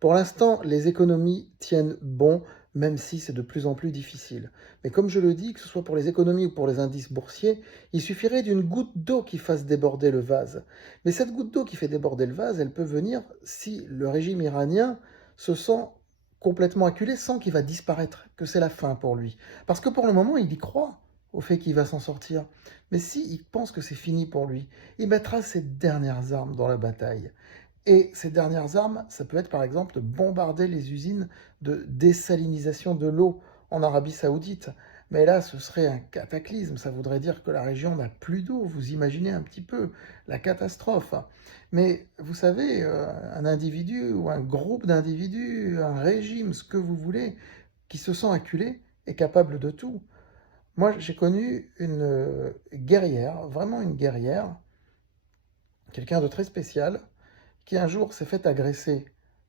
Pour l'instant, les économies tiennent bon, même si c'est de plus en plus difficile. Mais comme je le dis, que ce soit pour les économies ou pour les indices boursiers, il suffirait d'une goutte d'eau qui fasse déborder le vase. Mais cette goutte d'eau qui fait déborder le vase, elle peut venir si le régime iranien se sent complètement acculé, sent qu'il va disparaître, que c'est la fin pour lui. Parce que pour le moment, il y croit au fait qu'il va s'en sortir. Mais s'il pense que c'est fini pour lui, il mettra ses dernières armes dans la bataille. Et ces dernières armes, ça peut être par exemple de bombarder les usines de désalinisation de l'eau en Arabie Saoudite. Mais là, ce serait un cataclysme. Ça voudrait dire que la région n'a plus d'eau. Vous imaginez un petit peu la catastrophe. Mais vous savez, un individu ou un groupe d'individus, un régime, ce que vous voulez, qui se sent acculé, est capable de tout. Moi, j'ai connu une guerrière, vraiment une guerrière, quelqu'un de très spécial, qui un jour s'est fait agresser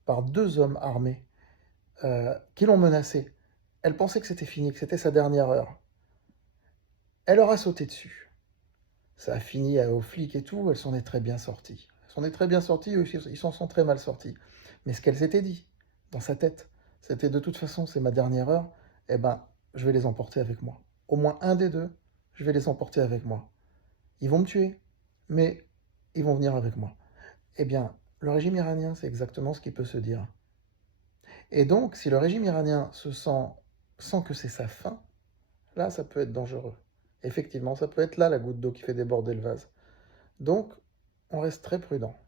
par deux hommes armés qui l'ont menacée. Elle pensait que c'était fini, que c'était sa dernière heure. Elle leur a sauté dessus. Ça a fini aux flics et tout, elle s'en est très bien sortie. Elle s'en est très bien sortie, eux, ils s'en sont très mal sortis. Mais ce qu'elle s'était dit, dans sa tête, c'était de toute façon, c'est ma dernière heure, eh ben, je vais les emporter avec moi. Au moins un des deux, je vais les emporter avec moi. Ils vont me tuer, mais ils vont venir avec moi. Eh bien, le régime iranien, c'est exactement ce qui peut se dire. Et donc, si le régime iranien sent que c'est sa fin, là, ça peut être dangereux. Effectivement, ça peut être là la goutte d'eau qui fait déborder le vase. Donc, on reste très prudent.